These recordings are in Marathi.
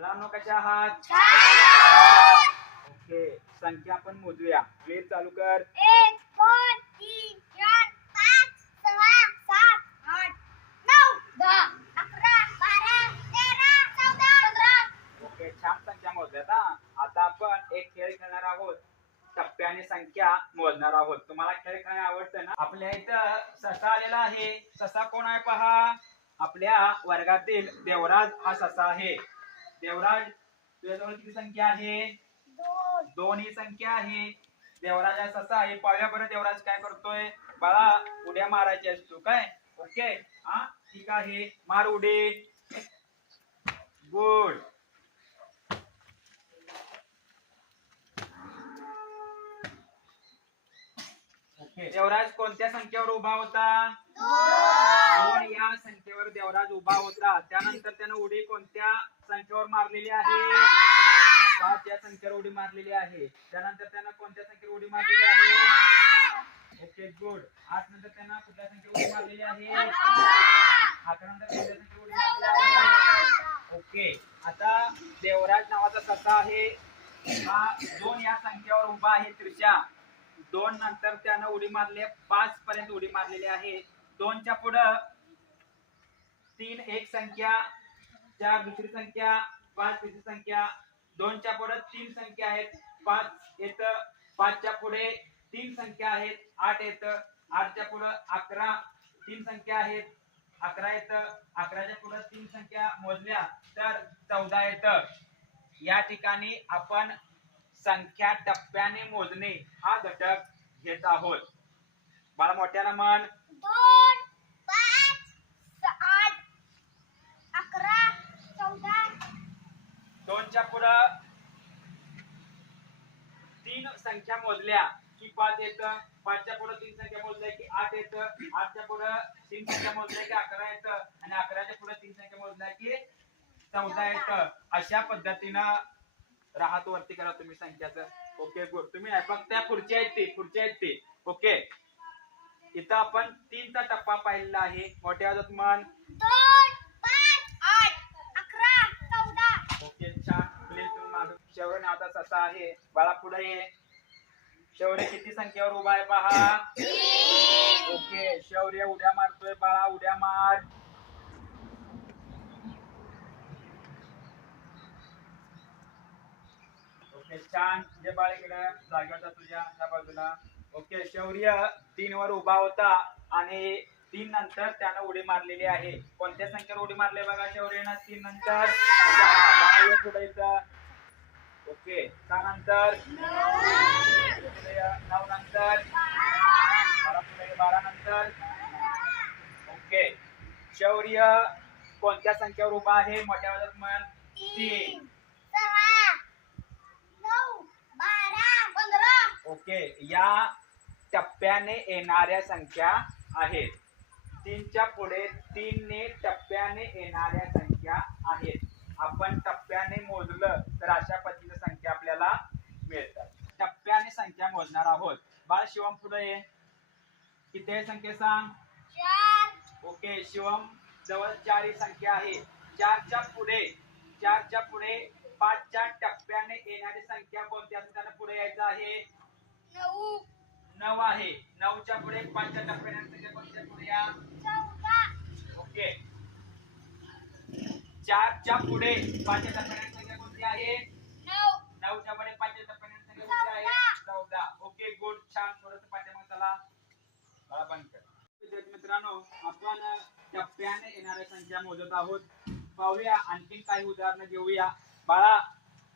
मुलांनो कशा आहात? ओके संख्या आपण मोजूया. वेळ चालू कर. एक दोन तीन चार पाच सहा सात आठ नऊ दहा अकरा बारा तेरा चौदा पंधरा. ओके छान संख्या मोजल्यात हा. आता आपण एक खेळ खेळणार आहोत. टप्प्याने संख्या मोजणार आहोत. तुम्हाला खेळ खेळणे आवडतं ना? आपल्या इथं ससा आलेला आहे. ससा कोण आहे पहा? आपल्या वर्गातील देवराज हा ससा आहे. देवराज तुझ्याजवळ किती संख्या आहे? दोन. ही संख्या आहे. देवराज हा ससा. आहे पाहूया बरं देवराज काय करतोय. बाळा उड्या मारायची असतो काय? ओके? हा? ठीक आहे. मार उडी. गुड. देवराज कोणत्या संख्येवर उभा होता? दोन या संख्येवर देवराज उभा होता. त्यानंतर त्यानं उडी कोणत्या संख्येवर मारलेली आहे? पाच या संख्येवर उडी मारलेली आहे. त्यानंतर त्यानं कोणत्या संख्येवर उडी मारलेली आहे? Okay good. आठ नंतर त्यानं कुठल्या संख्येवर उडी मारलेली आहे? अकरा नंतर कोणत्या संख्येवर उडी मारलेली आहे? ओके. आता देवराज नावाचा ससा आहे. हा दोन या संख्येवर उभा आहे त्रिशा. दोन नंतर त्यानं उडी मारली पाच पर्यंत उडी मारलेली आहे. दोनच्या पुढं तीन एक संख्या चार दुसरी संख्या पाच तिसरी संख्या दोनच्या पुढे तीन संख्या आहेत पाच येत पाचच्या पुढे तीन संख्या आहेत आठ येत आठच्या पुढे अकरा तीन संख्या आहेत अकरा येत अकराच्या पुढे तीन संख्या मोजल्या तर चौदा येत. या ठिकाणी आपण संख्या टप्प्याने मोजणे हा घटक घेत आहोत. मला मोठ्यानं म्हण दोन पाच स- आठ अकरा चौदा दोनच्या पुढं तीन संख्या मोजल्या. की पाच येत पाचच्या पुढे तीन संख्या मोजल्या की आठ येत आठच्या पुढे तीन संख्या मोजल्या की अकरा येत आणि अकराच्या पुढे तीन संख्या मोजल्या की चौदा येत. अशा पद्धतीनं राहत वरती करा तुम्ही संख्याचं. Okay good. तुम्ही फक्त त्या पुढच्या आहेत ते पुढच्या आहेत ते. ओके. इथं आपण तीनचा टप्पा पाहिलेला आहे. मोठ्या मन म्हण दोन पाच आठ अकरा चौदा ओके छान प्लीज तुम्ही मागं शौर्य असा आहे. बाळा पुढे ये. शौर्य किती संख्येवर उभा आहे पहा. ओके शौर्य उड्या मारतोय बाळा उड्या मार. ओके छान. जे बाळ इकडे. जागेवर तुझ्या त्या बाजूला. ओके शौर्य तीन वर उभा होता आणि तीन नंतर त्यानं उडी मारलेली आहे. कोणत्या संख्येवर उडी मारली बघा शौर्यनं तीन नंतर. पुढे ओके सहा नऊ नंतर बारा नंतर ओके शौर्य कोणत्या संख्येवर उभा आहे? मोठ्या आवाजात म्हण तीन. ओके या टप्प्याने येणाऱ्या संख्या आहेत. तीनच्या पुढे तीनने टप्प्याने येणाऱ्या संख्या आहेत. आपण टप्प्याने मोजलं तर अशा पद्धती आपल्याला मिळतात. टप्प्याने संख्या मोजणार आहोत. बाळ शिवम पुढे ये. किती आहे संख्या सांग? चार. ओके शिवम जवळ चार ही संख्या आहे. चारच्या पुढे चारच्या पुढे पाचच्या टप्प्याने येणारी संख्या कोणती? असेल त्याला पुढे यायचं आहे. नऊ. नऊ आहे. नऊच्या पुढे पाचच्या टप्प्याने संख्या कोणत्या पुढे या. ओके. चारच्या पुढे पाचच्या टप्प्याने संख्या कोणती आहे नऊ नऊच्या पुढे पाचच्या टप्प्याने येणारी संख्या कोणती आहे ओके गुड छान थोडस बंद कर. विद्यार्थी मित्रांनो आपण टप्प्याने येणाऱ्या संख्या मोजत आहोत. पाहूया आणखीन काही उदाहरणं घेऊया. बाळा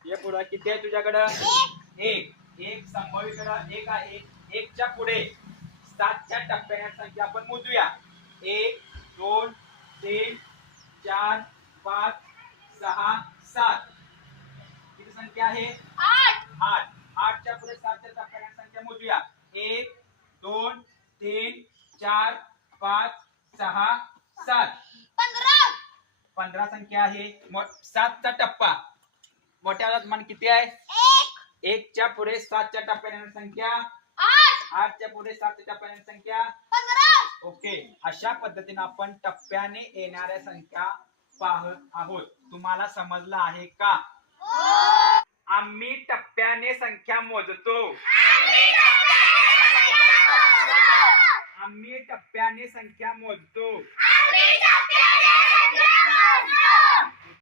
ये पुढं किती आहे तुझ्याकडं? एक. एक संभाव्यकडं एक आहे. एकच्या पुढे सातच्या टप्प्याने संख्या आपण मोजूया. एक दोन तीन चार पाच सहा सात. किती संख्या आहे? आठ. आठ. आठच्या पुढे सातच्या टप्प्याने संख्या मोजूया एक दोन तीन चार पाच सहा सात. पंधरा. पंधरा संख्या आहे. सातचा टप्पा. मोठ्या मान किती आहे? एक. एकच्या पुढे सातच्या टप्प्याने संख्या. आठ. आठच्या पुढे सातच्या टप्प्याने संख्या. ओके. अशा पद्धतीने आपण टप्प्याने येणाऱ्या संख्या पाहत आहोत. तुम्हाला समजलं आहे का? आम्ही टप्प्याने संख्या मोजतो. आम्ही टप्प्याने संख्या मोजतो.